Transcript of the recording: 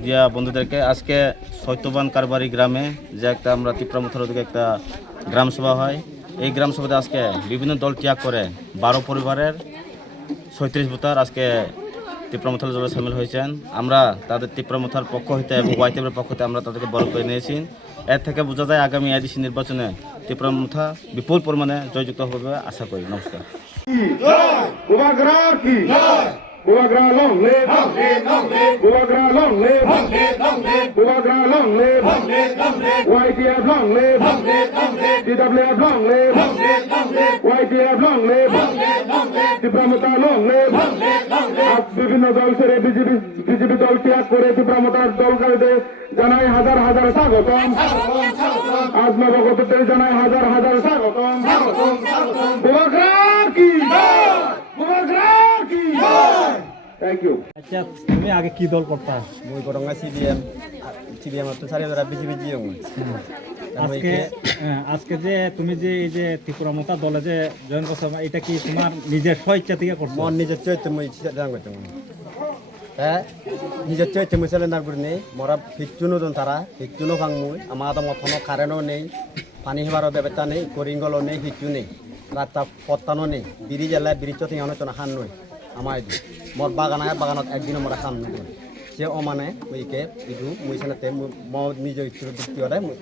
Media বন্ধুদেরকে। আজকে সত্যবান কারবারি গ্রামে যে একটা আমরা তিপ্রামথার ওদিকে একটা গ্রাম সভা হয়, এই গ্রাম সভাতে আজকে বিভিন্ন দল ত্যাগ করে 12 পরিবারের 36 ভোটার আজকে তিপ্রামথার দলে সামিল হয়েছেন। আমরা তাদের তিপ্রামথার পক্ষ হইতে এবং ওয়াইটিএফের পক্ষ হইতে আমরা তাদেরকে বড় করে নিয়েছি। এর থেকে বোঝা যায় আগামী এডিসি নির্বাচনে তিপ্রামথা বিপুল পরিমাণে জয়যুক্ত হবে আশা করি। নমস্কার। Buagra long live, Buagra long live, Buagra long live, YTF long live, TWF long live, YTF long live, Tipra Motha long live। আজ বিভিন্ন দল ছেড়ে বিজেপি দল ত্যাগ করে তিপ্রামথার দলকারীদের জানাই হাজার হাজার স্বাগতম। আজ নবগতদের জানাই হাজার হাজার স্বাগতম। বুয়াগ্রা কি বুয়াগ্রা কি। Thank you. আচ্ছা, তুমি আগে কি দল করতা? মই গরঙ্গা সিবিএম তো সারি বেড়া বিজেপি জিও আজকে আজকে যে তুমি যে এই যে ত্রিপুরামথা দলে যে জয়েন করছো, এটা কি তোমার নিজের স্বইচ্ছা থেকে করছো? মন নিজের চৈত্য মই জান করতে হ্যাঁ, নিজের চৈত্য মই সিলিন্ডার করে নেই মরা ফিকচুনো দন তারা ফিকচুনো ভাঙ মই আমার তো মথনো কারেন্টও নেই, পানি হেবারও ব্যবস্থা নেই, করিঙ্গলও নেই, ফিকচু নেই, রাস্তা পত্তানো নেই, বিড়ি জ্বালায় বিড়ি চতি অনেক হান নই আমার এদি মোর বাগান আয় বাগানত একদিনও মোরা খাম নই সে অমানে ওইকে ইদু মই সেনাতে নিজের ইচ্ছুর দিক দিয়ে মই